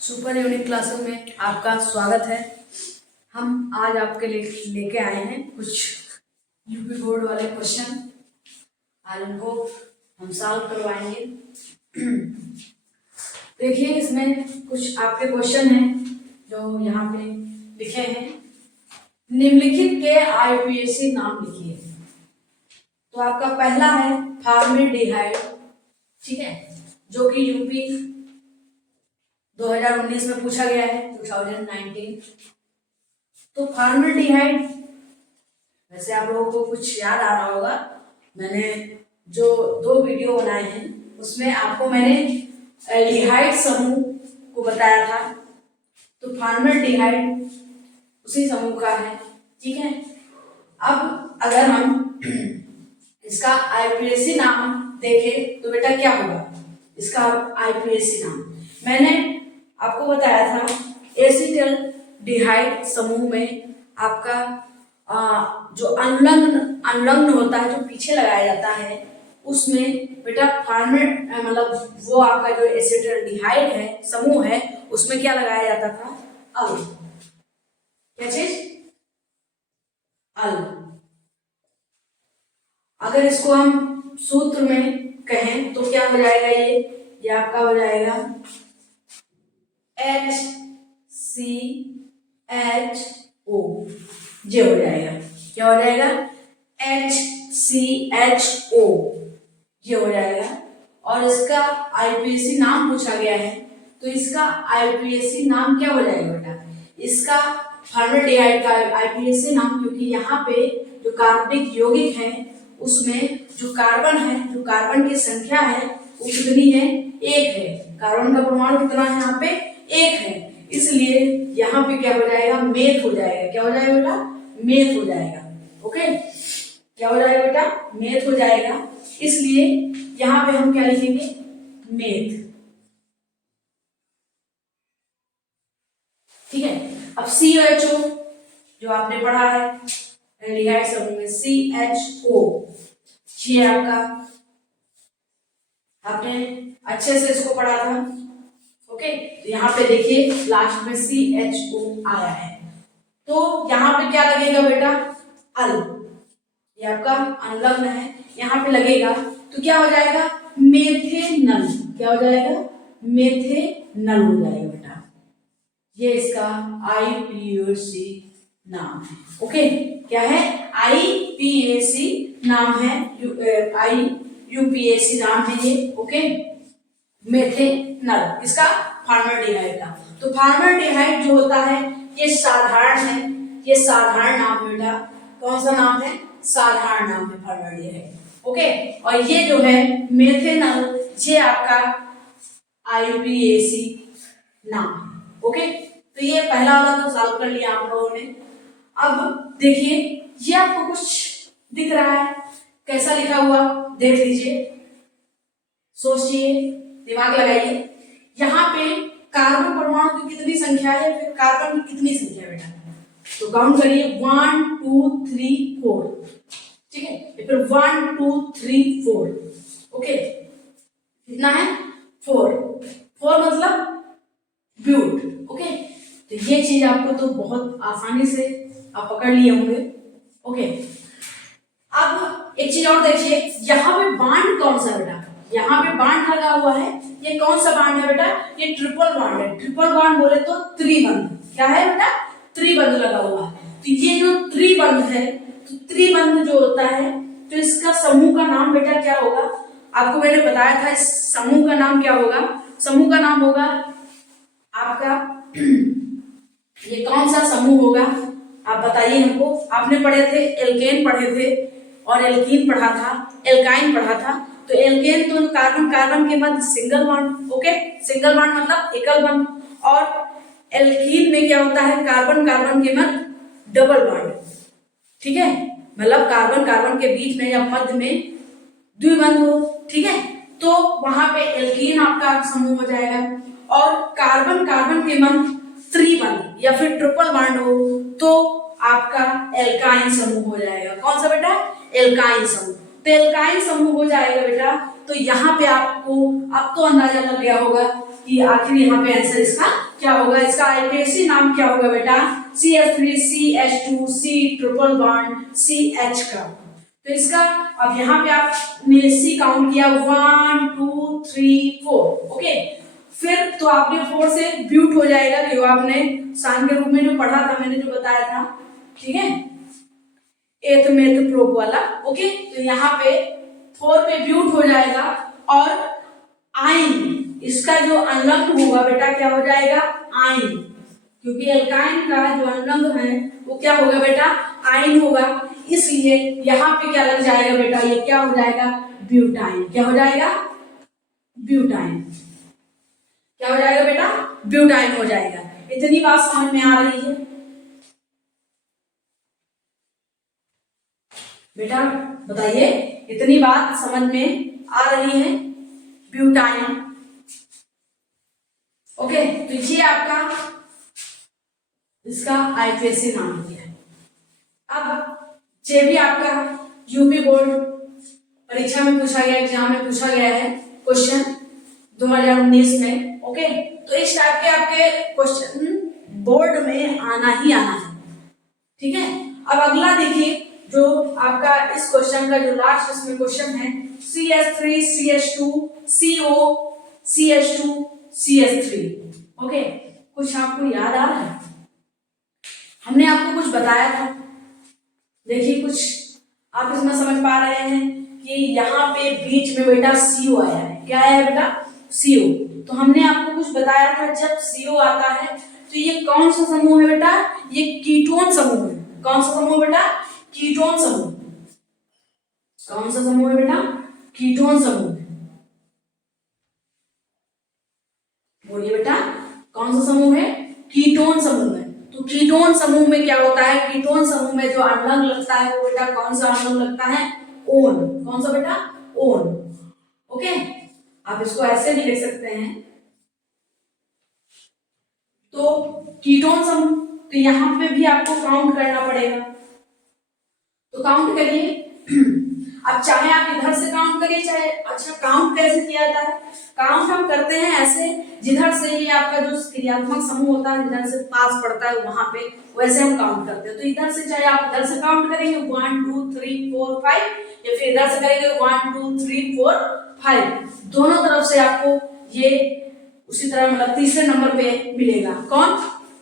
Super unique classes में आपका स्वागत है। हम आज आपके लिए लेके आए हैं कुछ यूपी बोर्ड वाले क्वेश्चन। आज उनको हम सॉल्व करवाएंगे। देखिए, इसमें कुछ आपके क्वेश्चन हैं जो यहाँ पे लिखे हैं। निम्नलिखित के आईयूपीएसी नाम लिखिए। तो आपका पहला है फॉर्मेल्डिहाइड, ठीक है, जो कि यूपी 2019 में पूछा गया है, 2019। तो फॉर्मेल्डिहाइड, वैसे आप लोगों को कुछ याद आ रहा होगा, मैंने जो 2 वीडियो बनाए हैं उसमें आपको मैंने एल्डिहाइड समूह को बताया था। तो फॉर्मेल्डिहाइड उसी समूह का है, ठीक है। अब अगर हम इसका आईयूपीएसी नाम देखें तो बेटा क्या होगा इसका आईयूपीएसी नाम। मैंने आपको बताया था एसिटल्डिहाइड समूह में आपका जो अनलग्न होता है, जो पीछे लगाया जाता है, उसमें बेटा मतलब वो आपका जो एसिटल्डिहाइड है समूह है, उसमें क्या लगाया जाता था? अल। क्या चीज? अल। अगर इसको हम सूत्र में कहें तो क्या हो जाएगा? ये आपका हो जाएगा HCHO, ये हो जाएगा। क्या हो जाएगा? HCHO, ये हो जाएगा। और इसका आईयूपीएसी नाम पूछा गया है, तो इसका आईयूपीएसी नाम क्या हो जाएगा बेटा? इसका फॉर्मेल्डिहाइड का आईयूपीएसी नाम, क्योंकि यहाँ पे जो कार्बनिक यौगिक है उसमें जो कार्बन है, जो कार्बन की संख्या है वो कितनी है? 1 है। कार्बन का परमाणु कितना है यहाँ पे? 1 है। इसलिए यहाँ पे क्या हो जाएगा? मेथ हो जाएगा। क्या हो जाएगा बेटा? मेथ हो जाएगा। ओके, क्या हो जाएगा बेटा? मेथ हो जाएगा। इसलिए यहाँ पे हम क्या लिखेंगे? मेथ, ठीक है। अब CHO जो आपने पढ़ा है एल्डिहाइड समूह में, CHO, ये आपका आपने अच्छे से इसको पढ़ा था। ओके, तो यहाँ पे देखिए लास्ट में CHO आया है, तो यहाँ पे क्या लगेगा बेटा? अल। ये आपका अनलग्न है, यहाँ पे लगेगा तो क्या हो जाएगा? मेथेनल। क्या हो जाएगा? मेथेनल हो जाएगा बेटा। ये इसका आईयूपीएसी नाम है। ओके, क्या है? आईयूपीएसी नाम है, आईयूपीएसी नाम है ये। ओके, मेथेनल, इसका फॉर्मेल्डिहाइड का। तो फॉर्मेल्डिहाइड जो होता है ये साधारण है, ये साधारण नाम है बेटा। कौन सा नाम है? साधारण नाम है फॉर्मेल्डिहाइड। ओके, और ये जो है मेथेनल, ये आपका आईयूपीएसी नाम है। ओके, तो ये पहला वाला तो सॉल्व कर लिया आप लोगों ने। अब देखिए, ये आपको कुछ दिख रहा है, कैसा लिखा हुआ देख लीजिए, सोचिए, दिमाग लगाइए। यहाँ पे कार्बन परमाणु की कितनी संख्या है, फिर कार्बन की कितनी संख्या है बेटा? तो काउंट करिए, 1 2 3 4, ठीक है। फिर 1 2 3 4, ओके, कितना है? 4 मतलब ब्यूट। ओके, तो ये चीज आपको तो बहुत आसानी से आप पकड़ लिए होंगे। ओके, अब एक चीज और देखिए, यहाँ पे बांड कौन सा बेटा? यहाँ पे बांड लगा हुआ है, ये कौन सा बांड है बेटा? ये ट्रिपल बांड है। ट्रिपल बांड बोले तो त्रिबंध। क्या है बेटा? त्रिबंध लगा हुआ है। तो ये जो त्रिबंध है, तो त्रिबंध जो होता है, तो इसका समूह का नाम बेटा क्या होगा? आपको मैंने बताया था इस समूह का नाम क्या होगा। समूह का नाम होगा आपका ये कौन सा समूह होगा? आप बताइए हमको। आपने पढ़े थे, एल्केन पढ़े थे, और एल्कीन पढ़ा था, एल्काइन पढ़ा था। तो एल्केन तो कार्बन कार्बन के मध्य single bond. Okay, single bond मतलब एकल बंध। और एल्कीन में क्या होता है? कार्बन कार्बन के मध्य डबल बॉन्ड, ठीक है। मतलब कार्बन कार्बन के बीच में या मध्य में द्विबंध हो, ठीक है। तो वहां पे एल्कीन आपका समूह हो जाएगा। और कार्बन कार्बन के मध्य त्रिबंध या फिर ट्रिपल बॉन्ड हो तो आपका एल्काइन समूह हो जाएगा। कौन सा बेटा? एल्काइन समूह। तो एल्काइन समूह हो जाएगा बेटा। तो यहाँ पे आपको अब तो अंदाजा लग गया होगा कि आखिर यहाँ पे आंसर इसका क्या होगा, इसका आईपीएसी नाम क्या होगा बेटा, CH3CH2 C triple bond CH का। तो इसका अब यहाँ पे आपने C काउंट किया 1 2 3 4, ओके। फिर तो आपने 4 से ब्यूट हो जाएगा, जो आपने सान के रूप में जो पढ़ा था, मैंने जो बताया था, ठीक है, एथ मेथ प्रोप वाला, ओके। तो यहाँ पे 4 पे ब्यूट हो जाएगा और आइन इसका जो अनलंग होगा बेटा क्या हो जाएगा, आइन, क्योंकि एल्काइन का जो अनलंग है वो क्या होगा बेटा, आइन होगा, इसलिए यहाँ पे क्या लग जाएगा बेटा, ये क्या हो जाएगा, ब्यूटाइन। क्या हो जाएगा, ब्यूटाइन। क्या हो जाएगा बेटा, ब्यूटाइन हो जाएगा। इतनी बात समझ में आ रही है बेटा, बताइए, इतनी बात समझ में आ रही है, ब्यूटाइन, ओके। तो ये आपका इसका आईपीएसी नाम हो गया। अब ये भी आपका यूपी बोर्ड परीक्षा में पूछा गया, एग्जाम में पूछा गया है क्वेश्चन 2019 में, ओके। तो इस टाइप के आपके क्वेश्चन बोर्ड में आना ही आना है, ठीक है। अब अगला देखिए, जो आपका इस क्वेश्चन का जो लास्ट इसमें क्वेश्चन है, CH3 CH2 CO CH2 CH3, okay. कुछ आपको याद आ रहा है, हमने आपको कुछ बताया था, देखिए कुछ आप इसमें समझ पा रहे हैं कि यहाँ पे बीच में बेटा CO आया है, क्या आया है बेटा, CO। तो हमने आपको कुछ बताया था, जब CO आता है तो ये कौन सा समूह है बेटा, ये कीटोन समूह है। कौन सा समूह बेटा, कीटोन समूह। कौन सा समूह है बेटा, कीटोन समूह। बोलिए बेटा, कौन सा समूह है, कीटोन समूह है। तो कीटोन समूह में क्या होता है, कीटोन समूह में जो अणलंग लगता है वो बेटा कौन सा अणलंग लगता है, ओन। कौन सा बेटा, ओन, ओके। आप इसको ऐसे भी लिख सकते हैं, तो कीटोन समूह, तो यहां पे भी आपको काउंट करना पड़ेगा, तो काउंट करिए। अब चाहे आप इधर से काउंट करिए, चाहे, अच्छा काउंट कैसे किया जाता है, काउंट हम करते हैं ऐसे, जिधर से ये आपका जो क्रियात्मक समूह होता है, जिधर से पास पड़ता है वहां पे, वैसे हम काउंट करते हैं। तो इधर से, चाहे आप इधर से काउंट करेंगे 1 2 3 4 5, या फिर इधर से करेंगे 1 2 3 4 5, दोनों तरफ से आपको ये उसी तरह मतलब तीसरे नंबर पे मिलेगा, कौन,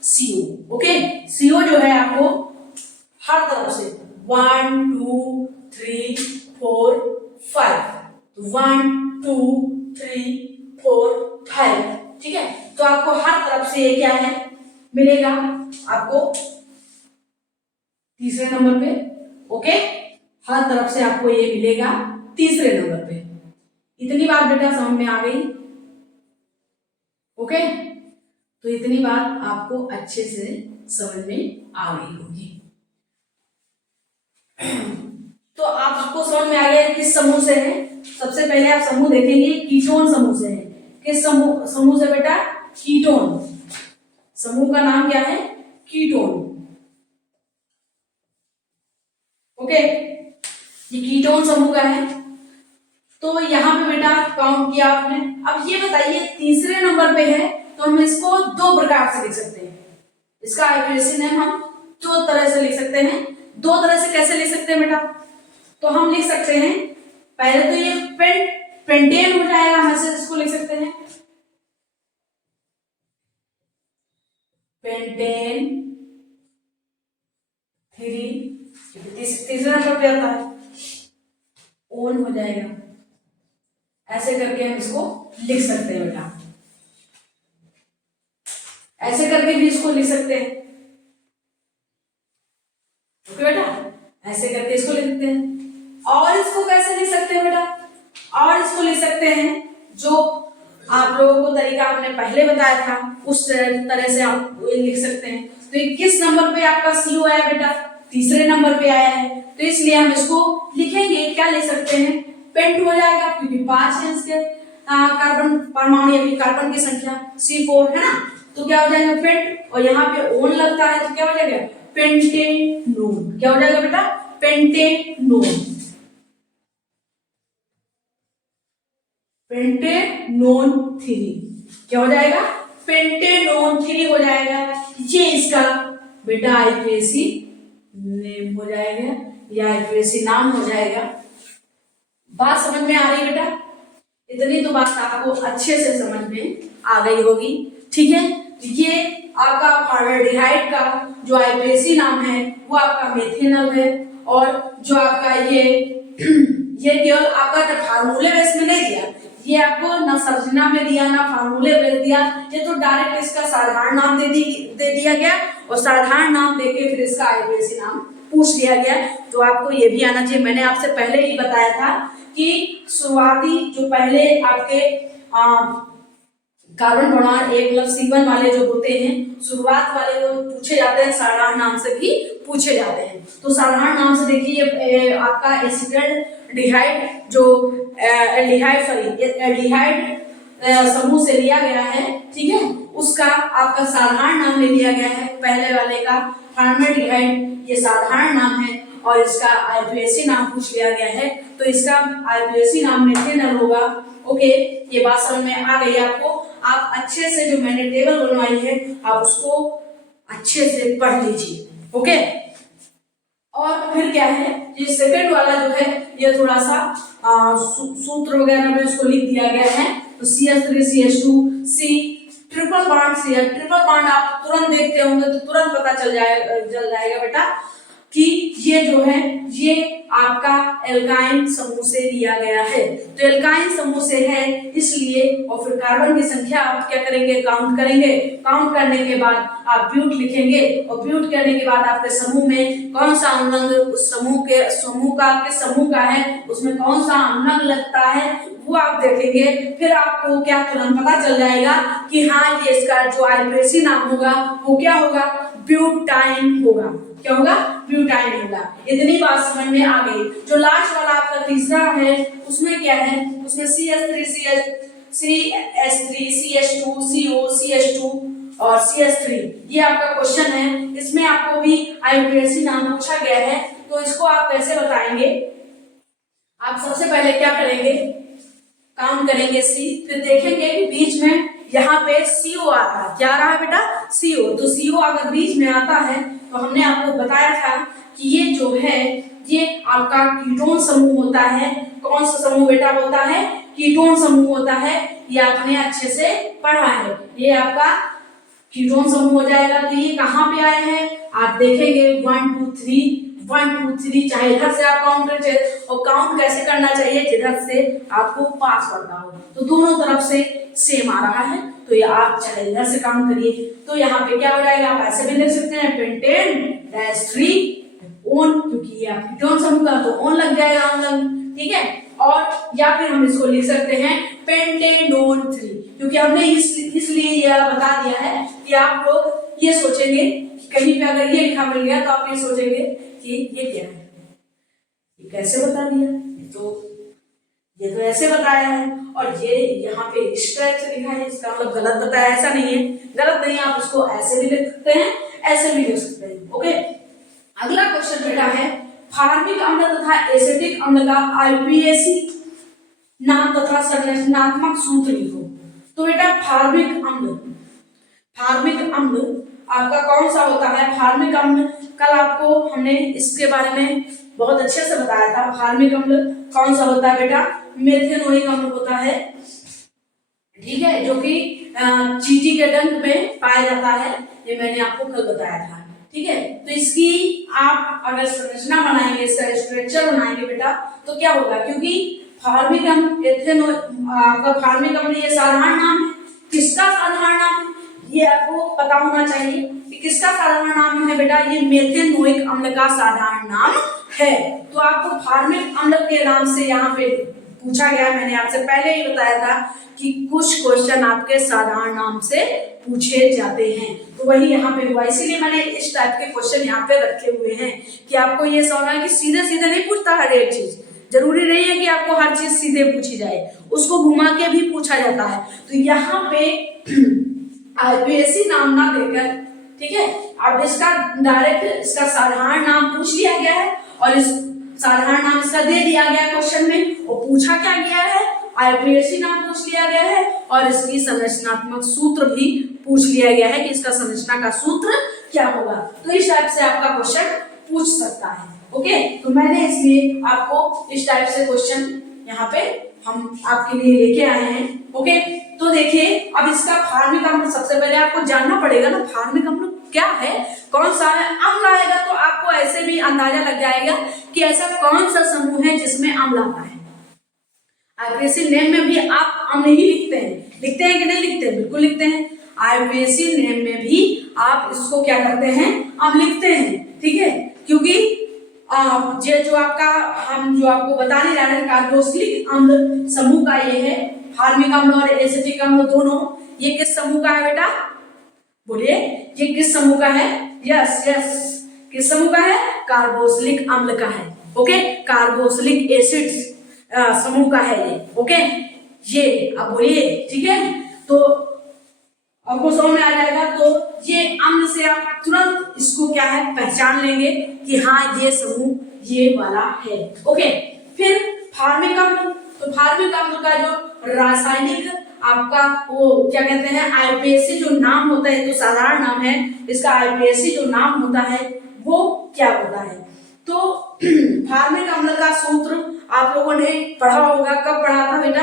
CO, ओके। CO जो है आपको हर तरफ से 1 2 3 4 5, 1 2 3 4 5, ठीक है। तो आपको हर तरफ से ये क्या है, मिलेगा आपको तीसरे नंबर पे, ओके। हर तरफ से आपको ये मिलेगा तीसरे नंबर पे। इतनी बात बेटा समझ में आ गई, ओके। तो इतनी बात आपको अच्छे से समझ में आ गई होगी। तो आपको समझ में आ गया किस समूह से है। सबसे पहले आप समूह देखेंगे, कीटोन समूह से है। किस समूह से बेटा, कीटोन। समूह का नाम क्या है, कीटोन, ओके। ये कीटोन समूह का है। तो यहाँ पे बेटा काउंट किया आपने। अब ये बताइए तीसरे नंबर पे है, तो हम इसको दो प्रकार से लिख सकते हैं। इसका आईपीएसी नेम हम दो तरह से लिख सकते हैं। दो तरह से कैसे लिख सकते हैं बेटा, तो हम लिख सकते हैं, पहले तो ये पेंटेन हो जाएगा, हम ऐसे इसको लिख सकते हैं पेंटेन 3, तीसरा नंबर पे आता है, ओन हो जाएगा। ऐसे करके हम इसको लिख सकते हैं बेटा, ऐसे करके भी इसको लिख सकते हैं, ओके बेटा, ऐसे करके इसको लिख सकते हैं। और इसको कैसे लिख सकते हैं बेटा, और इसको लिख सकते हैं जो आप लोगों को तरीका हमने पहले बताया था, उस तरह से आप लिख सकते हैं। तो ये किस नंबर पे आपका CO आया बेटा, तीसरे नंबर पे आया है, तो इसलिए हम इसको लिखेंगे, क्या लिख सकते हैं, पेंट हो जाएगा, क्योंकि 5 है इसके कार्बन परमाणु या फिर कार्बन की संख्या C4 है ना, तो क्या हो जाएगा पेंट, और यहाँ पे ओन लगता है तो क्या हो जाएगा पेंटेनोन। क्या हो जाएगा बेटा, पेंटेनोन, पेंटेनोन 3। क्या हो जाएगा पेंटेनोन 3 हो जाएगा। ये इसका बेटा आईपीएसी नेम हो जाएगा, या आईपीएसी नाम हो जाएगा। बात समझ में आ रही बेटा? इतनी तो बात आपको अच्छे से समझ में आ गई होगी, ठीक है। ये आपका फॉर्मेल्डिहाइड का जो आईपीएसी नाम है वो आपका मेथेनॉल है, और जो आपका ये केवल आपका फार्मूले बेस में नहीं दिया, ये आपको ना संरचना में दिया ना फार्मूले बेस दिया, ये तो डायरेक्ट इसका साधारण नाम दे दिया गया, और साधारण नाम देके फिर इसका आईपीएसी नाम पूछ लिया गया। तो आपको ये भी आना चाहिए। मैंने आपसे पहले ही बताया था कि शुरुआती जो पहले आपके कार्बन परमाणु एक मतलब C1 वाले जो होते हैं, शुरुआत वाले वो पूछे जाते हैं, साधारण नाम से भी पूछे जाते हैं। तो साधारण नाम से देखिए आपका एसिटाल्डिहाइड जो एल्डिहाइड समूह से लिया गया है, ठीक है, उसका आपका साधारण नाम ले लिया गया है। पहले वाले का फॉर्मेल्डिहाइड ये साधारण नाम है, और इसका आईपीएसी नाम पूछ लिया गया है, तो इसका आईपीएसी नाम मेथेनॉल होगा। ओके, ये बात समझ में आ गई आपको? आप अच्छे से जो मैंने टेबल बनवाई है आप उसको अच्छे से पढ़ लीजिए। ओके, और फिर क्या है, ये सेकंड वाला जो है ये थोड़ा सा सूत्र वगैरह में इसको लिख दिया गया है। तो CH3 CH2 C triple bond CH triple bond आप तुरंत देखते होंगे तो तुरंत पता चल जाएगा बेटा कि ये जो है ये आपका एल्काइन समूह से लिया गया है। तो एल्काइन समूह से है इसलिए, और फिर कार्बन की संख्या आप क्या करेंगे, काउंट करेंगे। काउंट करने के बाद आप ब्यूट लिखेंगे, और ब्यूट करने के बाद आपके समूह में कौन सा अनुलंग उस समूह का है, उसमें कौन सा अनुलंग लगता है वो आप देखेंगे। फिर आपको क्या तुरंत पता चल जाएगा कि हाँ ये इसका जो आईपीएसी नाम होगा वो क्या होगा, ब्यूटाइन होगा। क्या होगा, ब्यूटाइन होगा। इतनी बात समझ में आ गई। जो लास्ट वाला आपका तीसरा है उसमें क्या है, उसमें CH3 CH2 CO CH2 और CH3 ये आपका क्वेश्चन है। इसमें आपको भी आईपीएसी नाम पूछा गया है, तो इसको आप कैसे बताएंगे? आप सबसे पहले क्या करेंगे, काउंट करेंगे C, फिर देखेंगे कि बीच में यहाँ पे CO आता है। क्या रहा बेटा, CO। तो CO अगर बीच में आता है तो हमने आपको बताया था कि ये जो है ये आपका कीटोन समूह होता है। कौन सा समूह बेटा होता है, कीटोन समूह होता है। ये आपने अच्छे से पढ़ा है, ये आपका कीटोन समूह हो जाएगा। तो ये कहाँ पे आए हैं आप देखेंगे 1 2 3 चाहे इधर से आप काउंट करें, और काउंट कैसे करना चाहिए, जिधर से आपको पास पड़ता हो। तो दोनों तरफ से सेम आ रहा है, तो ये आप चाहे इधर से काउंट करिए। तो यहाँ पे क्या हो जाएगा, आप ऐसे भी लिख सकते हैं पेंटेन-3 ओन, क्योंकि ये आप कीटोन समूह का तो ओन लग जाएगा अनुलंग, ठीक है। और या फिर हम इसको लिख सकते हैं पेंटेनोन 3, क्योंकि हमने इसलिए यह बता दिया है कि आप लोग ये सोचेंगे कहीं पे अगर ये लिखा मिल गया तो आप ये सोचेंगे कि ये क्या है, ये कैसे बता दिया, ये तो ऐसे बताया है, और ये यहाँ पे इस टाइप से लिखा है, इसका मतलब गलत बताया। ऐसा नहीं है, गलत नहीं, आप इसको ऐसे भी लिख सकते हैं, ऐसे भी लिख सकते हैं। ओके, अगला क्वेश्चन बेटा है फार्मिक अम्ल तथा एसिटिक अम्ल का आईपीएसी नाम तथा संरचनात्मक सूत्र लिखो। तो बेटा फार्मिक अम्ल आपका कौन सा होता है, फार्मिक अम्ल कल आपको हमने इसके बारे में बहुत अच्छे से बताया था। फार्मिक अम्ल कौन सा होता है बेटा, मेथेनोइक अम्ल होता है, ठीक है, जो कि चींटी के डंक में पाया जाता है। ये मैंने आपको कल बताया था, ठीक है। तो इसकी आप अगर संरचना बनाएंगे, इसका स्ट्रक्चर बनाएंगे बेटा, तो क्या होगा, क्योंकि फार्मिक अम्ल फार्मिक अम्ल ये साधारण नाम है। किसका साधारण नाम है ये आपको पता होना चाहिए कि किसका साधारण नाम है बेटा, ये मेथेनोइक अम्ल का साधारण नाम है। तो आपको फार्मिक अम्ल के नाम से यहाँ पे पूछा गया। मैंने आपसे पहले ही बताया था कि कुछ क्वेश्चन आपके साधारण नाम से पूछे जाते हैं, तो वही यहाँ पे हुआ। इसीलिए मैंने इस टाइप के क्वेश्चन यहाँ पे रखे हुए हैं कि आपको ये समझना है कि सीधे सीधे नहीं पूछता हर एक चीज। जरूरी नहीं है कि आपको हर चीज सीधे पूछी जाए, उसको घुमा के भी पूछा जाता है। तो यहाँ पे आईपीएसी नाम ना देकर, ठीक है, अब इसका डायरेक्ट इसका साधारण नाम पूछ लिया गया है, और इस साधारण नाम इसका दे दिया गया क्वेश्चन में, और पूछा क्या गया है, आईपीएसी नाम पूछ लिया गया है, और इसकी संरचनात्मक सूत्र भी पूछ लिया गया है कि इसका संरचना का सूत्र क्या होगा। तो इस टाइप से आपका क्वेश्चन पूछ सकता है। ओके, तो मैंने इसलिए आपको इस टाइप से क्वेश्चन यहाँ पे हम आपके लिए लेके आए हैं। ओके, तो देखिए अब इसका फार्मिक अम्ल सबसे पहले आपको जानना पड़ेगा ना, फार्मिक अम्ल क्या है, कौन सा है। अम्ल आएगा तो आपको ऐसे भी अंदाजा लग जाएगा कि ऐसा कौन सा समूह है जिसमें अम्ल आता है। आईयूपीएसी नेम में भी आप अम्ल ही लिखते हैं कि नहीं लिखते हैं? बिल्कुल लिखते हैं। आईयूपीएसी नेम में भी आप इसको क्या करते हैं, अम्ल लिखते हैं। ठीक है, क्योंकि ये जो आपका हम जो आपको बताने जा रहे हैं कार्बोक्सिलिक अम्ल समूह का ये है, फार्मिक अम्ल और एसिटिक अम्ल दोनों, ये किस समूह का है बेटा? बोलिए, ये किस समूह का है? यस, किस समूह का है? कार्बोक्सिलिक अम्ल का है। ओके, कार्बोक्सिलिक एसिड समूह का है ये। ओके, ये अब बोलिए, ठीक है, तो आपको समझ में आ जाएगा। तो ये अम्ल से आप तुरंत इसको क्या है, पहचान लेंगे कि हाँ ये समूह ये वाला है। ओके, फिर फार्मिक अम्ल, तो फार्मिक अम्ल का जो रासायनिक आपका वो क्या कहते हैं, आईयूपीएसी जो नाम होता है, तो साधारण नाम है इसका, आईयूपीएसी जो नाम होता है वो क्या होता है। तो फार्मिक अम्ल का सूत्र आप लोगों ने पढ़ा होगा, कब पढ़ा था बेटा?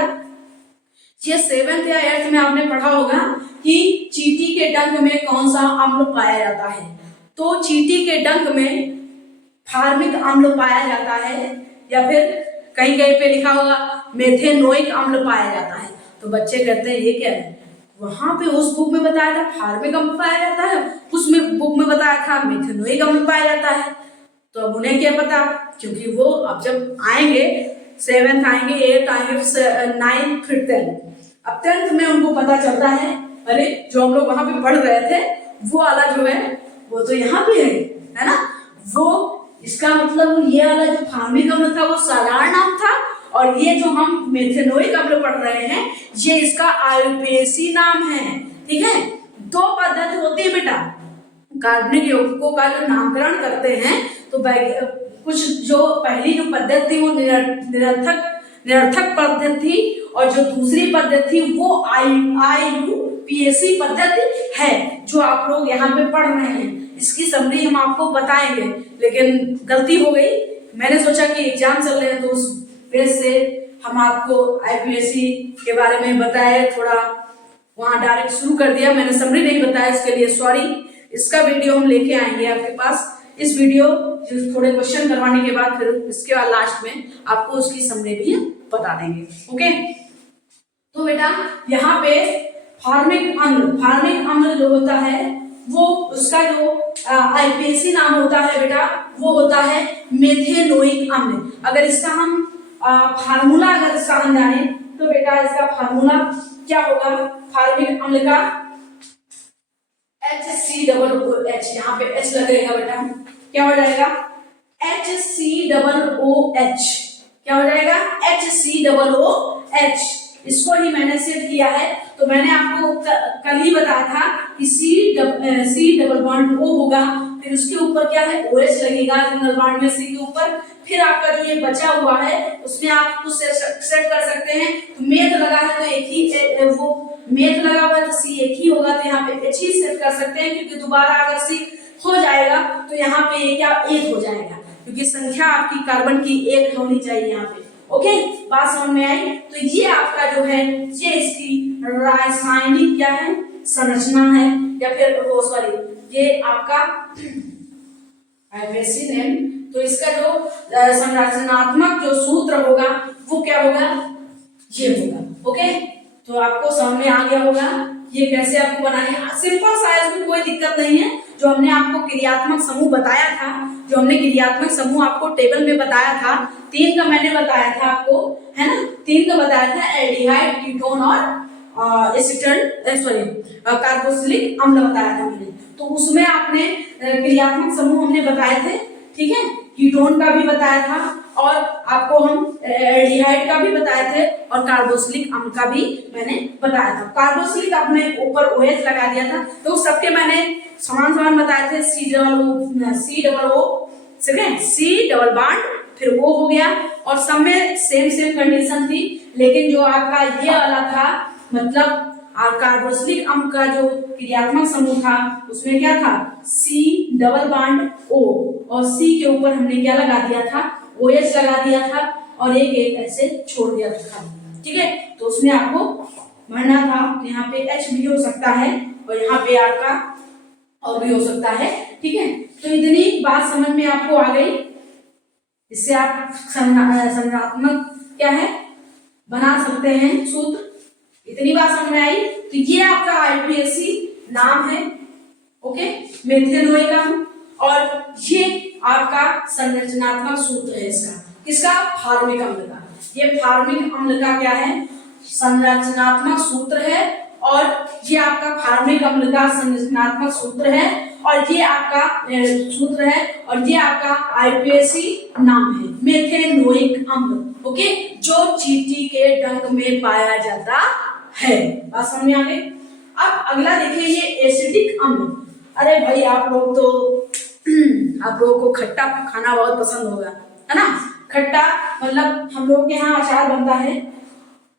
ये 7th या 8th में आपने पढ़ा होगा कि चींटी के डंक में कौन सा अम्ल पाया जाता है। तो चींटी के डंक में फार्मिक अम्ल पाया जाता है, या फिर कहीं कहीं पे लिखा होगा मेथेनोइक अम्ल पाया जाता है। तो बच्चे कहते हैं ये क्या है, वहां पे उस बुक में बताया था फार्मिक अम्ल पाया जाता है, उसमें बुक में बताया था मेथेनोइक अम्ल पाया जाता है। तो अब उन्हें क्या पता, क्योंकि वो अब जब आएंगे 7th आएंगे, 8th आएंगे, 9th फिर 10th, अब 10th में उनको पता चलता है अरे जो हम लोग वहां पे पढ़ रहे थे वो वाला जो है वो तो यहाँ पे है ना। वो इसका मतलब ये वाला जो फार्मिक अम्ल था वो साधारण नाम था, और ये जो हम मेथेनोइक अम्ल पढ़ रहे हैं ये इसका आईयूपीएसी नाम है। ठीक है, दो पद्धति होती है बेटा, कार्बनिक यौगिकों का जो नामकरण करते हैं। तो कुछ जो पहली जो पद्धति थी वो निरर्थक पद्धति थी, और जो दूसरी पद्धति थी वो आईयूपीएसी पद्धति है जो आप लोग यहाँ पे पढ़ रहे हैं। इसकी समरी हम आपको बताएंगे, लेकिन गलती हो गई, मैंने सोचा कि एग्जाम चल रहे हैं तो उस बेस से हम आपको आईयूपीएसी के बारे में बताए, थोड़ा वहां डायरेक्ट शुरू कर दिया, मैंने समरी नहीं बताया, इसके लिए सॉरी। इसका वीडियो हम लेके आएंगे आपके पास, इस वीडियो थोड़े क्वेश्चन करवाने के बाद फिर इसके बाद लास्ट में आपको उसकी समरी भी बता देंगे। ओके, तो बेटा यहाँ पे फार्मिक अम्ल जो होता है वो उसका जो आईयूपीएसी नाम होता है बेटा वो होता है मेथेनोइक अम्ल। अगर इसका हम फार्मूला अगर इसका हम जाने तो बेटा इसका फार्मूला क्या होगा, फार्मिक अम्ल का HCOOH, यहाँ पे H लगेगा बेटा, क्या हो जाएगा HCOOH, क्या हो जाएगा HCOOH। इसको ही मैंने सेट किया है। तो मैंने आपको कल ही बताया था कि C डबल बॉन्ड O होगा, फिर उसके ऊपर क्या है OH लगेगा सिंगल बॉन्ड में C के ऊपर, फिर आपका जो ये बचा हुआ है उसमें आप कुछ सेट कर सकते हैं। तो मेथ लगा है तो एक ही वो मेथ लगा हुआ है तो C एक ही होगा, तो यहाँ पे H ही सेट कर सकते हैं, क्योंकि दोबारा अगर C हो जाएगा तो यहाँ पे ये क्या 1 हो जाएगा, क्योंकि संख्या आपकी कार्बन की 1 होनी चाहिए यहाँ पे। ओके, बात समझ में आई। तो ये आपका जो है ये इसकी रासायनिक क्या है संरचना है, या फिर वो सॉरी ये आपका आईयूपीएसी नेम। तो इसका जो संरचनात्मक जो सूत्र होगा वो क्या होगा, ये होगा। ओके, तो आपको समझ में आ गया होगा ये कैसे आपको बनानी है, सिंपल सा है, इसमें कोई दिक्कत नहीं है। जो हमने आपको क्रियात्मक समूह बताया था, जो हमने क्रियात्मक समूह आपको टेबल में बताया था, 3 का मैंने बताया था आपको, है ना, 3 का बताया था, एल्डिहाइड, कीटोन और एसीटल सॉरी कार्बोक्सिलिक अम्ल बताया था मैंने। तो उसमें आपने क्रियात्मक समूह हमने बताए थे, ठीक है, कीटोन का भी बताया था, और आपको हम एल्डिहाइड का भी बताए थे, और कार्बोक्सिलिक अम्ल का भी मैंने बताया था। कार्बोक्सिलिक आपने ऊपर OH लगा दिया था, तो सबके मैंने समान बताए थे, C डबल बॉन्ड फिर वो हो गया, और सब में सेम कंडीशन थी। लेकिन जो आपका ये वाला था, मतलब कार्बोक्सिलिक अम्ल का जो क्रियात्मक समूह था उसमें क्या था, C डबल बॉन्ड O, और C के ऊपर हमने क्या लगा दिया था, OH लगा दिया था, और एक ऐसे छोड़ दिया था, ठीक है। तो उसमें आपको भरना था, यहाँ पे H भी हो सकता है और यहाँ पे आपका और भी हो सकता है, ठीक है। तो इतनी बात समझ में आपको आ गई, इससे आप संरचनात्मक क्या है बना सकते हैं सूत्र, इतनी बात समझ में आई। तो ये आपका आईपीएससी नाम है, ओके, मेथिओनिक अम्ल, और ये आपका संरचनात्मक सूत्र है इसका, किसका, फार्मिक अम्ल का। ये फार्मिक अम्ल का क्या है, संरचनात्मक सूत्र है, और ये आपका फार्मिक अम्ल का संरचनात्मक सूत्र है, और ये आपका सूत्र है, और ये आपका आईपीएससी नाम है, मेथेनोइक अम्ल, ओके, जो चींटी के डंक में पाया जाता है। बात समझ में आ गई। अब अगला देखिए, ये एसिडिक अम्ल। अरे भाई आप लोग तो आप लोगों को खट्टा खाना बहुत पसंद होगा, है ना। खट्टा मतलब हम लोग के यहाँ अचार बनता है,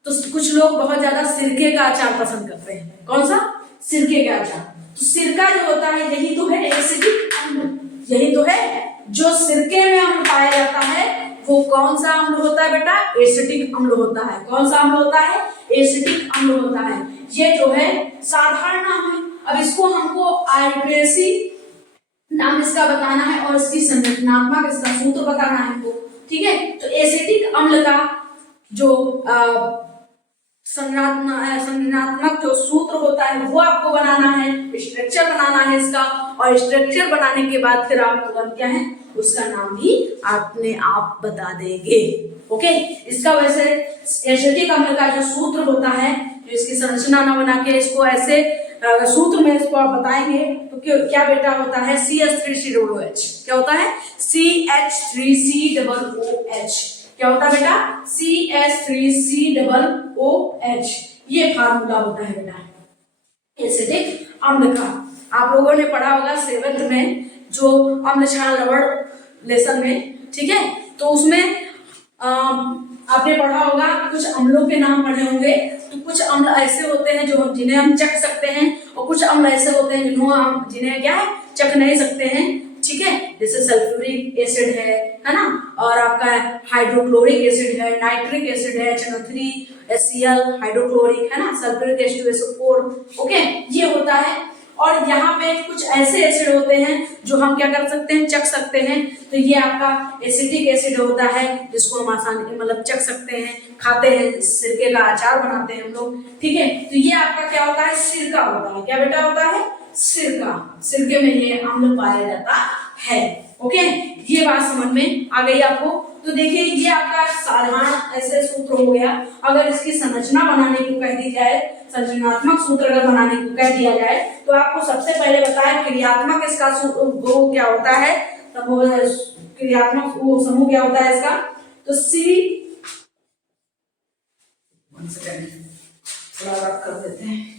तो कुछ लोग बहुत ज्यादा सिरके का अचार पसंद करते हैं। कौन सा, सिरके का अचार। तो सिरका जो होता है यही तो है एसिडिक अम्ल, यही तो है जो सिरके में अम्ल पाया जाता है, वो कौन सा अम्ल होता है बेटा, एसिडिक अम्ल होता है। कौन सा अम्ल होता है, एसिडिक अम्ल होता है। ये जो है साधारण नाम है, अब इसको हमको आईपीएससी नाम इसका बताना है और इसकी संरचनात्मक इसका सूत्र बताना है हमको, ठीक है। तो एसिडिक अम्ल का जो संरचनात्मक जो सूत्र होता है वो आपको बनाना है, स्ट्रक्चर बनाना है इसका, और स्ट्रक्चर बनाने के बाद फिर आप तुरंत क्या है उसका नाम भी अपने आप बता देंगे, ओके। इसका वैसे एसिडिक अम्ल का जो सूत्र होता है, जो इसकी संरचना ना बना के इसको ऐसे सूत्र में इसको आप बताएंगे तो क्या बेटा होता है, CH3COOH। क्या होता है, CH3COOH। क्या होता है बेटा, CH3COOH। ये फार्मूला होता है बेटा एसिडिक अम्ल का। आप लोगों ने पढ़ा होगा 7th में जो अम्ल क्षार लवण लेसन में, ठीक है। तो उसमें आपने पढ़ा होगा, कुछ अम्लों के नाम पढ़े होंगे। तो कुछ अम्ल ऐसे होते हैं जो जिन्हें हम चख सकते हैं, और कुछ अम्ल ऐसे होते हैं जिन्हें क्या है चख नहीं सकते हैं, ठीक है। जैसे सल्फ्यूरिक एसिड है ना, और आपका हाइड्रोक्लोरिक एसिड है, नाइट्रिक एसिड है, HNO3HCl हाइड्रोक्लोरिक है ना, सल्फ्यूरिक H2SO4, ओके, ये होता है। और यहाँ पे कुछ ऐसे एसिड होते हैं जो हम क्या कर सकते हैं, चख सकते हैं। तो ये आपका एसिटिक एसिड होता है जिसको हम आसानी मतलब चख सकते हैं, खाते हैं, सिरके का अचार बनाते हैं हम लोग, ठीक है। तो ये आपका क्या होता है, सिरका होता है। क्या बेटा होता है, सिरका। सिरके में ये अम्ल पाया जाता है, ओके। ये बात समझ में आ गई आपको। तो देखिए ये आपका साधारण ऐसे सूत्र हो गया। अगर इसकी संरचना बनाने को कह दी जाए, संरचनात्मक सूत्र अगर बनाने को कह दिया जाए, तो आपको सबसे पहले बताएं क्रियात्मक इसका वो क्या होता है, क्रियात्मक समूह क्या होता है इसका। तो C, 1 सेकंड थोड़ा रख कर देते हैं।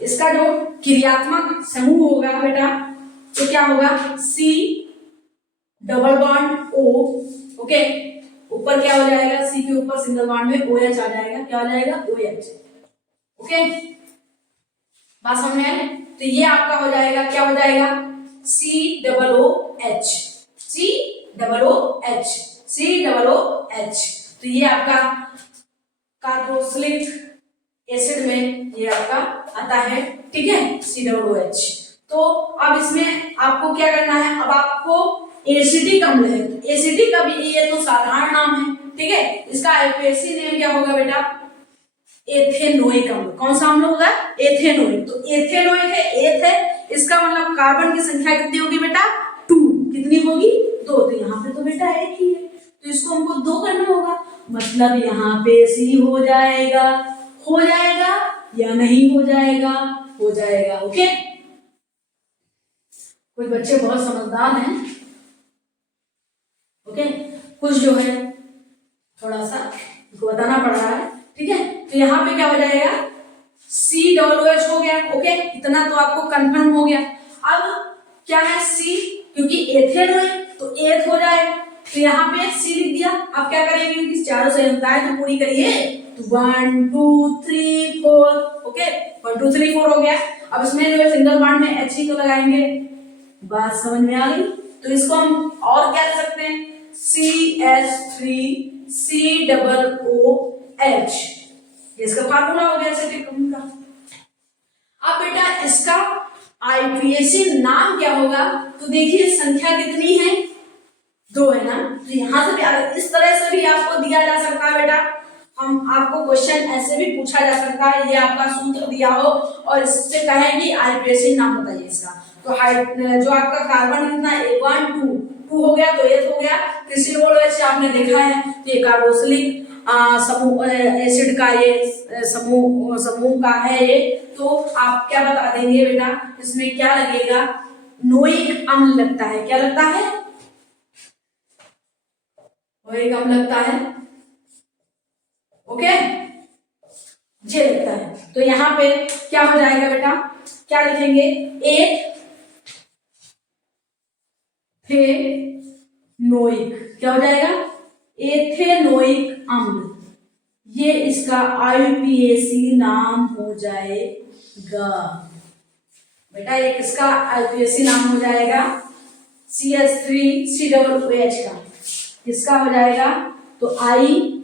इसका जो क्रियात्मक समूह होगा बेटा तो क्या होगा, C double bond O, okay. ऊपर क्या हो जाएगा, C के ऊपर सिंगल बॉन्ड में OH आ जाएगा। क्या आ जाएगा, OH, ओके। बात समझ में आए। तो ये आपका हो जाएगा, क्या हो जाएगा, COOH, COOH। तो ये आपका कार्बोक्सिलिक एसिड में ये आपका आता है, ठीक है, COOH। तो अब इसमें आपको क्या करना है, अब आपको एसिडिक अम्ल है, एसिडिक अब ये तो साधारण नाम है, ठीक है। इसका आईपीएससी नेम क्या होगा बेटा, एथेनोइक अम्ल। कौन सा अम्ल होगा, एथेनोइक। तो एथेनोइक है, एथ है, इसका मतलब कार्बन की संख्या कितनी होगी बेटा, 2। कितनी होगी, 2। तो यहाँ पे तो बेटा एक ही है, तो इसको हमको 2 करना होगा, मतलब यहाँ पे C हो जाएगा या नहीं हो जाएगा, हो जाएगा, ओके। कुछ बच्चे बहुत समझदार हैं, ओके, कुछ जो है थोड़ा सा उनको बताना पड़ रहा है, ठीक है। तो यहाँ पे क्या हो जाएगा, COOH हो गया, ओके। इतना तो आपको कंफर्म हो गया। अब क्या है C, क्योंकि एथेनोइक तो एथ हो जाएगा, तो यहाँ पे सी लिख दिया। अब क्या करेंगे कि चारों से बताए तो पूरी करिए। तो 1 2 3 4 ओके 1 2 3 4 हो गया। अब इसमें जो सिंगल बॉन्ड में एच ही तो लगाएंगे। बात समझ में आ गई। तो इसको हम और क्या कर सकते हैं CH3COOH इसका फार्मूला हो गया एसिटिक अम्ल का। अब बेटा इसका आईपीएसी नाम क्या होगा? तो देखिए संख्या कितनी है 2 है ना। तो यहां से भी अगर इस तरह से भी आपको दिया जा सकता है बेटा, हम आपको क्वेश्चन ऐसे भी पूछा जा सकता है, ये आपका सूत्र दिया हो और इससे कहें कि आईपीएसी नाम बताइए इसका। तो जो आपका कार्बन कितना 1 2 हो गया तो एथ हो गया। किसी बोल वैसे आपने देखा है तो ये कार्बोक्सिलिक समूह एसिड का ये समूह का है ये। तो आप क्या बता देंगे बेटा इसमें क्या लगेगा? नोइक अम्ल लगता है। क्या लगता है? नोइक अम्ल लगता है। ओके ये लगता है। तो यहाँ पे क्या हो जाएगा बेटा? क्या लिखेंगे? एथेनोइक। क्या हो जाएगा? एथेनोइक अम्ल। ये इसका आईपीएसी नाम हो जाएगा बेटा। ये किसका आईपीएसी नाम हो जाएगा? CH3COOH का। किसका हो जाएगा? तो IUPAC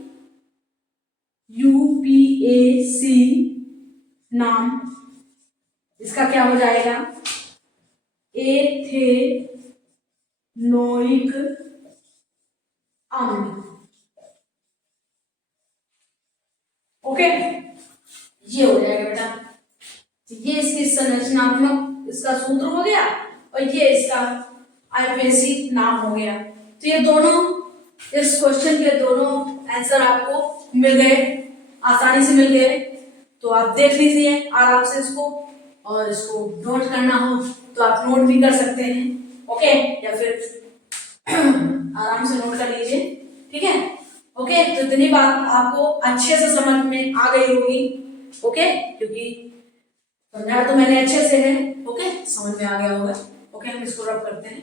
नाम इसका क्या हो जाएगा? एथेनोइक अम्ल। ओके ये हो जाएगा बेटा। तो ये इसकी संरचनात्मक इसका सूत्र हो गया और ये इसका आईपीएसी नाम हो गया। तो ये दोनों इस क्वेश्चन के दोनों आंसर आपको मिल गए, आसानी से मिल गए। तो आप देख लीजिए आराम से इसको, और इसको नोट करना हो तो आप नोट भी कर सकते हैं। ओके या फिर आराम से नोट कर लीजिए। ठीक है ओके। तो इतनी बात आपको अच्छे से समझ में आ गई होगी। ओके क्योंकि समझा तो मैंने अच्छे से है। ओके समझ में आ गया होगा। ओके हम इसको रब करते हैं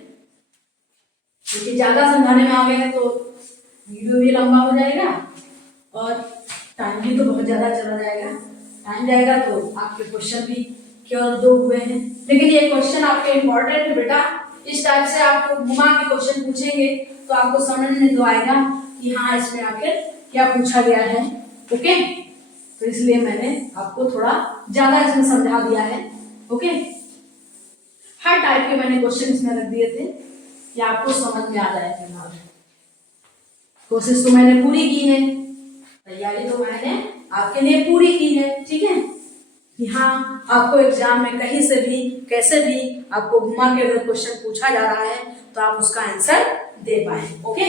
क्योंकि ज्यादा समझाने में आ गया है तो वीडियो भी लंबा हो जाएगा और टाइम भी तो बहुत ज्यादा चला जाएगा। टाइम जाएगा तो आपके क्वेश्चन भी केवल 2 हुए हैं, लेकिन ये क्वेश्चन आपके इंपॉर्टेंट है बेटा। इस टाइप से आपको घुमा के क्वेश्चन पूछेंगे तो आपको समझ में तो आएगा कि हाँ इसमें आखिर क्या पूछा गया है। ओके तो इसलिए मैंने आपको थोड़ा ज्यादा इसमें समझा दिया है। ओके हर टाइप के मैंने क्वेश्चन इसमें रख दिए थे कि आपको समझ में आ जाए। कोशिश तो मैंने पूरी की है, तैयारी तो मैंने आपके लिए पूरी की है। ठीक है कि हाँ आपको एग्जाम में कहीं से भी कैसे भी आपको घुमा के अगर क्वेश्चन पूछा जा रहा है तो आप उसका आंसर दे पाए। ओके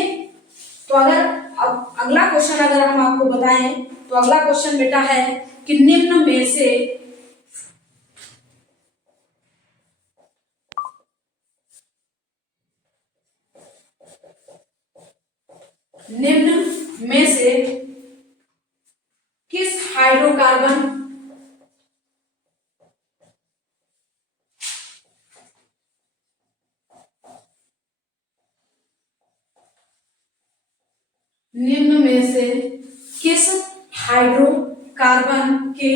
तो अगर अब अगला क्वेश्चन अगर हम आपको बताएं तो अगला क्वेश्चन बेटा है कि निम्न में से किस हाइड्रोकार्बन निम्न में से किस हाइड्रोकार्बन के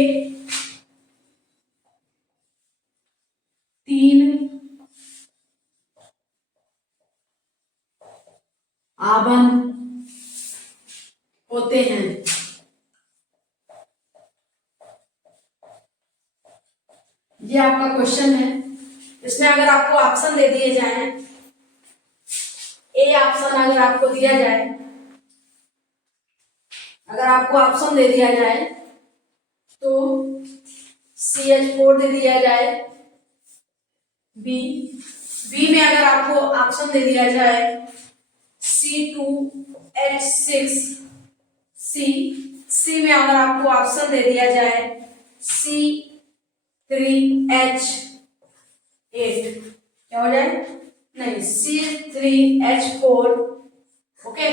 3 आबन होते हैं? ये आपका क्वेश्चन है। इसमें अगर आपको ऑप्शन दे दिए जाए, ए ऑप्शन अगर आपको दिया जाए, अगर आपको ऑप्शन दे दिया जाए तो CH4 दे दिया जाए, बी में अगर आपको ऑप्शन दे दिया जाए C2H6, सी में अगर आपको ऑप्शन दे दिया जाए C3H8, क्या हो जाए? नहीं C3H4। ओके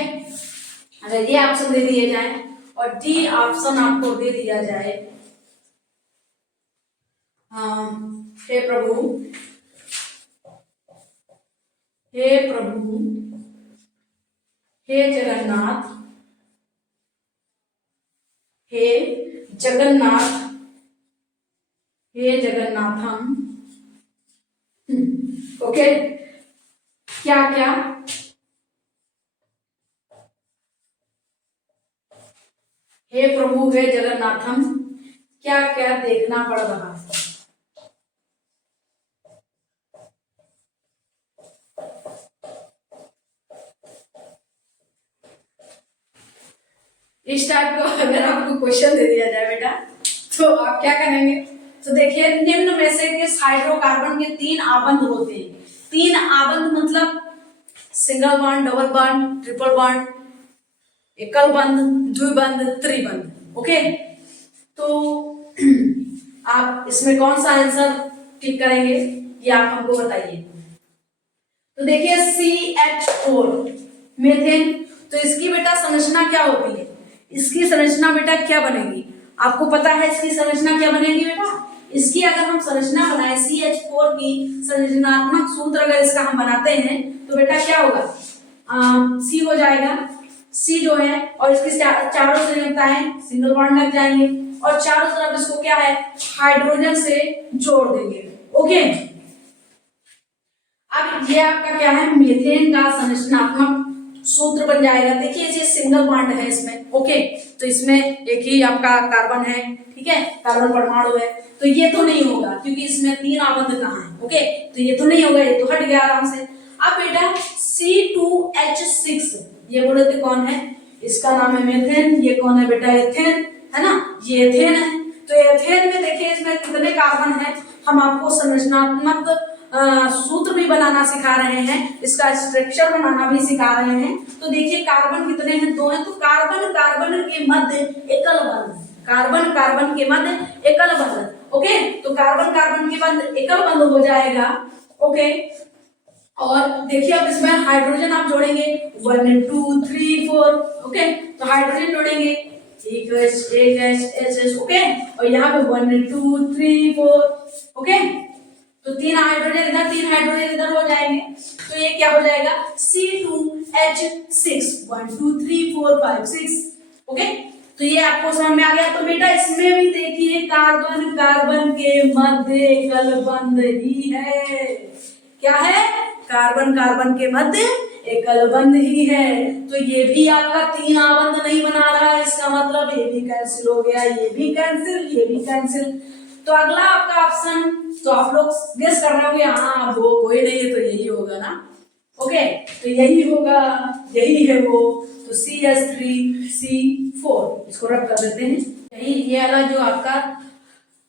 अगर ये ऑप्शन दे दिए जाए और डी ऑप्शन आपको दे दिया जाए, हे प्रभु हे जगन्नाथ, हे जगन्नाथ, हे जगन्नाथम। ओके, क्या क्या? हे प्रभु, हे जगन्नाथम, क्या क्या देखना पड़ रहा है? इस टाइप का अगर आपको क्वेश्चन दे दिया जाए बेटा, तो आप क्या करेंगे? तो देखिए, निम्न में से किस हाइड्रोकार्बन के 3 आबंध होते हैं? 3 आबंध मतलब single bond, double bond, triple bond, एकल बंध, द्विबंध, त्रिबंध। ओके, तो आप इसमें कौन सा आंसर टिक करेंगे, ये आप हमको बताइए। तो देखिए CH4 मीथेन, तो इसकी बेटा संरचना क्या होती है? इसकी संरचना बेटा क्या बनेगी? आपको पता है इसकी संरचना क्या बनेगी बेटा? इसकी अगर हम संरचना बनाए, CH4 की संरचनात्मक सूत्र अगर इसका हम बनाते हैं तो बेटा क्या होगा? C हो जाएगा, C जो है, और इसकी चारों संयुक्ताएं सिंगल बॉन्ड लग जाएंगे और चारों तरफ इसको क्या है, हाइड्रोजन से जोड़ देंगे। ओके, अब ये आपका क्या है, मीथेन का संरचनात्मक सूत्र बन जाएगा। देखिए ये सिंगल बॉन्ड है इसमें। ओके, तो इसमें एक ही आपका कार्बन है, ठीक है, कार्बन परमाणु है, तो ये तो नहीं होगा क्योंकि इसमें 3 आबंध कहाँ है। ओके, तो ये तो नहीं होगा, ये तो हट गया आराम से। अब बेटा C2H6, ये बोले थे कौन है? इसका नाम है मीथेन। ये कौन है बेटा? एथेन, है ना, ये एथेन है। तो एथेन में देखिए इसमें कितने कार्बन है, हम आपको संरचनात्मक सूत्र भी बनाना सिखा रहे हैं, इसका स्ट्रक्चर बनाना भी सिखा रहे हैं। तो देखिए कार्बन कितने हैं? 2 हैं। तो कार्बन कार्बन के मध्य एकल बंध, कार्बन कार्बन के मध्य एकल बंध। ओके, तो कार्बन कार्बन के मध्य एकल बंध हो जाएगा। ओके, और देखिए अब इसमें हाइड्रोजन आप जोड़ेंगे 1 2 3 4। ओके, तो हाइड्रोजन जोड़ेंगे एक H, ओके, और यहाँ पे 1 2 3 4। ओके, तो 3 हाइड्रोजन इधर, 3 हाइड्रोजन इधर हो जाएंगे। तो ये क्या हो जाएगा? C2H6, 1 2 3 4 5 6। ओके, तो ये आपको समझ में आ गया। तो बेटा इसमें भी देखिए कार्बन कार्बन के मध्य एकल बंध ही है। क्या है? कार्बन कार्बन के मध्य एकल बंध ही है। तो ये भी आपका 3 आबंध नहीं बना रहा है, इसका मतलब ये भी कैंसिल हो गया, ये भी कैंसिल, ये भी कैंसिल। तो अगला आपका ऑप्शन, तो आप लोग गेस कर रहे होंगे, हाँ वो कोई नहीं है तो यही होगा ना। ओके, तो यही होगा, यही है वो। तो CH3C4 इसको रख कर देते हैं। यही ये वाला जो आपका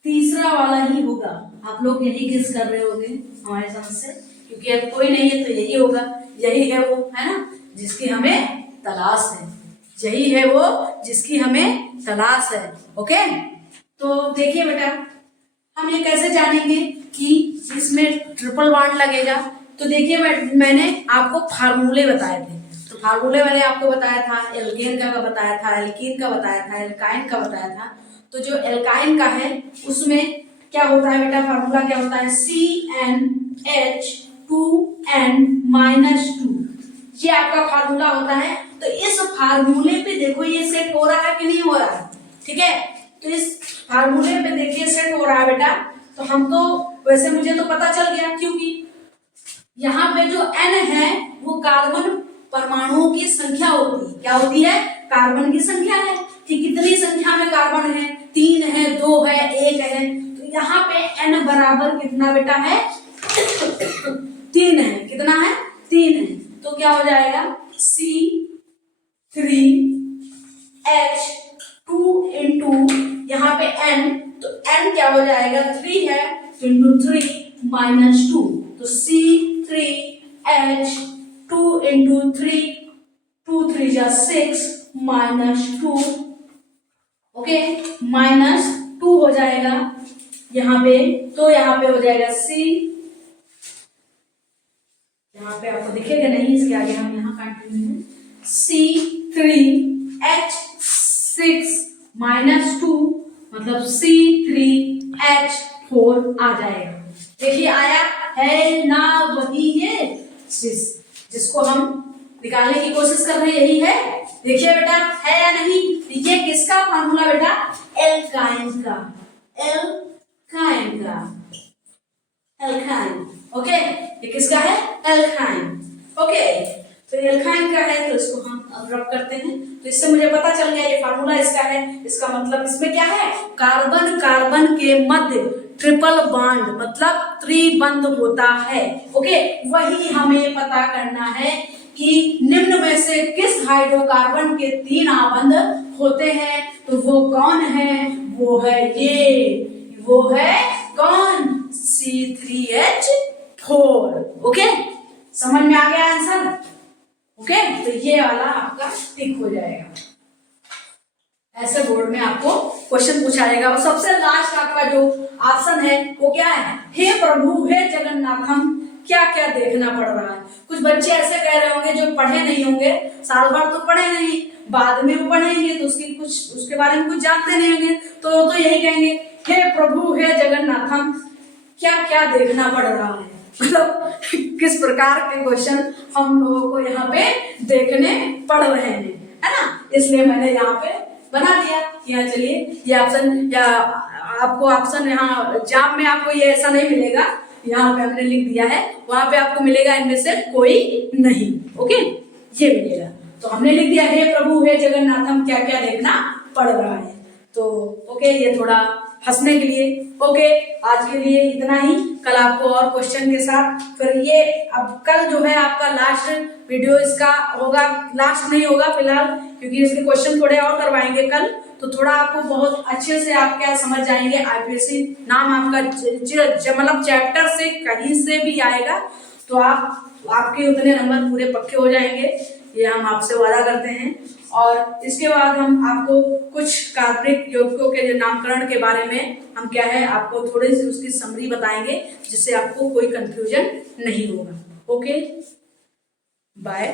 तीसरा वाला ही होगा। आप लोग यही गेस कर रहे होंगे हमारे समझ से, क्योंकि अब कोई नहीं है तो यही होगा, यही है वो, है ना, जिसकी हमें तलाश है, यही है वो जिसकी हमें तलाश है। ओके, तो देखिए बेटा हम ये कैसे जानेंगे कि इसमें ट्रिपल बॉन्ड लगेगा? तो देखिए मैंने आपको फार्मूले बताए थे। तो फार्मूले मैंने आपको बताया था, एल्केन का बताया था, एल्कीन का बताया था, एल्काइन का बताया था। तो जो एल्काइन का है उसमें क्या होता है बेटा? फार्मूला क्या होता है? CnH2n-2, ये आपका फार्मूला होता है। तो इस फार्मूले पे देखो ये सेट हो रहा है कि नहीं हो रहा है, ठीक है। तो इस फार्मूले पे देखिए सेट हो रहा है बेटा। तो हम तो वैसे मुझे तो पता चल गया, क्योंकि यहाँ पे जो n है वो कार्बन परमाणुओं की संख्या होती है। क्या होती है? कार्बन की संख्या है कि कितनी संख्या में कार्बन है, 3 है, 2 है, 1 है। तो यहाँ पे n बराबर कितना बेटा है? 3 है। कितना है? 3 है। तो क्या हो जाएगा? C3H2 इंटू यहाँ पे n, तो n क्या हो जाएगा? 3 है, इंटू 3 माइनस 2, तो C3H2 इंटू 3, 2 3 जा 6 माइनस 2। ओके, माइनस 2 हो जाएगा यहाँ पे। तो यहाँ पे हो जाएगा C, यहाँ पे आपको दिखेगा नहीं, इसके आगे हम यहाँ कंटिन्यू है, C3H6 माइनस 2 मतलब C3H4 आ जाएगा। देखिए आया है ना, वही है जिसको हम निकालने की कोशिश कर रहे हैं, यही है। देखिए बेटा, है या नहीं? ये किसका फार्मूला बेटा? एल्काइन का, एल्काइन का, एल्काइन। ओके, ये किसका है? एल्काइन। ओके, तो एल्काइन का है, तो इसको हम अब रब करते हैं। तो इससे मुझे पता चल गया ये फार्मूला इसका है। इसका मतलब इसमें क्या है? कार्बन कार्बन के मध्य ट्रिपल बॉन्ड मतलब त्रिबंध होता है। ओके, वही हमें पता करना है कि निम्न में से किस हाइड्रोकार्बन के 3 आबंध होते हैं। तो वो कौन है? वो है ये, वो है कौन? C3H4। ओके, समझ में आ गया आंसर? ओके, तो ये वाला आपका टिक हो जाएगा। ऐसे बोर्ड में आपको क्वेश्चन पूछा जाएगा। और सबसे लास्ट आपका जो ऑप्शन है वो क्या है? हे प्रभु, हे जगन्नाथम, क्या क्या देखना पड़ रहा है। कुछ बच्चे ऐसे कह रहे होंगे जो पढ़े नहीं होंगे, साल भर तो पढ़े नहीं, बाद में वो पढ़ेंगे तो उसके बारे में कुछ जानते नहीं होंगे, तो यही कहेंगे, हे प्रभु, हे जगन्नाथम, क्या क्या देखना पड़ रहा है। मतलब किस प्रकार के क्वेश्चन हम लोगों को यहाँ पे देखने पड़ रहे हैं, है ना। इसलिए मैंने यहाँ पे बना दिया। यहाँ चलिए, ये ऑप्शन, या आपको ऑप्शन यहाँ एग्जाम में आपको ये ऐसा नहीं मिलेगा, यहाँ पे हमने लिख दिया है, वहां पे आपको मिलेगा इनमें से कोई नहीं। ओके, ये मिलेगा। तो हमने लिख दिया, हे प्रभु, हे जगन्नाथम, क्या क्या देखना पड़ रहा है। तो ओके, ये थोड़ा हंसने के लिए। ओके, आज के लिए इतना ही। कल आपको और क्वेश्चन के साथ फिर ये, अब कल जो है आपका लास्ट वीडियो इसका होगा, लास्ट नहीं होगा फिलहाल, क्योंकि इसके क्वेश्चन थोड़े और करवाएंगे कल, तो थोड़ा आपको बहुत अच्छे से आप क्या समझ जाएंगे। आईपीएससी नाम आपका मतलब चैप्टर से कहीं से भी आएगा तो आपके उतने नंबर पूरे पक्के हो जाएंगे, ये हम आपसे वादा करते हैं। और इसके बाद हम आपको कुछ कार्बनिक यौगिकों के नामकरण के बारे में हम क्या है आपको थोड़ी सी उसकी समरी बताएंगे, जिससे आपको कोई कंफ्यूजन नहीं होगा। Okay, bye.